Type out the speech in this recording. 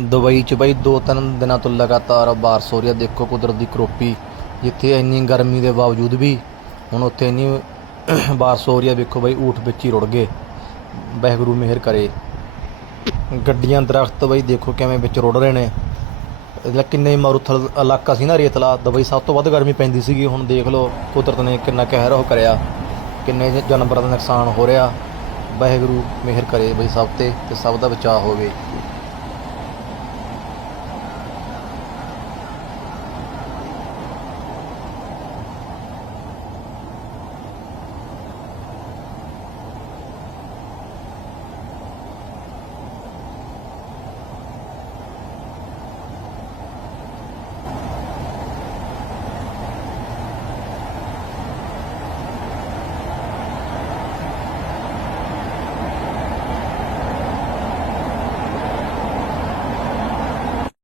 Dubai 'ਚ ਬਈ ਦੋ ਤਿੰਨ ਦਿਨਾਂ ਤੋਂ ਲਗਾਤਾਰ ਬਾਰਿਸ਼ ਹੋ ਰਹੀ ਹੈ। ਦੇਖੋ ਕੁਦਰਤ ਦੀ ਕਰੋਪੀ, ਜਿੱਥੇ ਇੰਨੀ ਗਰਮੀ ਦੇ ਬਾਵਜੂਦ ਵੀ ਹੁਣ ਉੱਥੇ ਇੰਨੀ ਬਾਰਿਸ਼ ਹੋ ਰਹੀ ਹੈ। ਵੇਖੋ ਬਈ ਊਠ ਵਿੱਚ ਹੀ ਰੁੜ ਗਏ। ਵਾਹਿਗੁਰੂ ਮਿਹਰ ਕਰੇ। ਗੱਡੀਆਂ, ਦਰਖਤ ਬਈ ਦੇਖੋ ਕਿਵੇਂ ਵਿੱਚ ਰੁੜ ਰਹੇ ਨੇ। ਇਹਦਾ ਕਿੰਨੇ ਮਾਰੂਥਲ ਇਲਾਕਾ ਸੀ ਨਾ ਰੇਤਲਾ। ਦੁਬਈ ਸਭ ਤੋਂ ਵੱਧ ਗਰਮੀ ਪੈਂਦੀ ਸੀਗੀ। ਹੁਣ ਦੇਖ ਲਓ ਕੁਦਰਤ ਨੇ ਕਿੰਨਾ ਕਹਿਰ ਉਹ ਕਰਿਆ। ਕਿੰਨੇ ਜਾਨਵਰਾਂ ਦਾ ਨੁਕਸਾਨ ਹੋ ਰਿਹਾ। ਵਾਹਿਗੁਰੂ ਮਿਹਰ ਕਰੇ ਬਈ ਸਭ ਤੇ ਤੇ ਸਭ ਦਾ ਬਚਾਅ ਹੋਵੇ।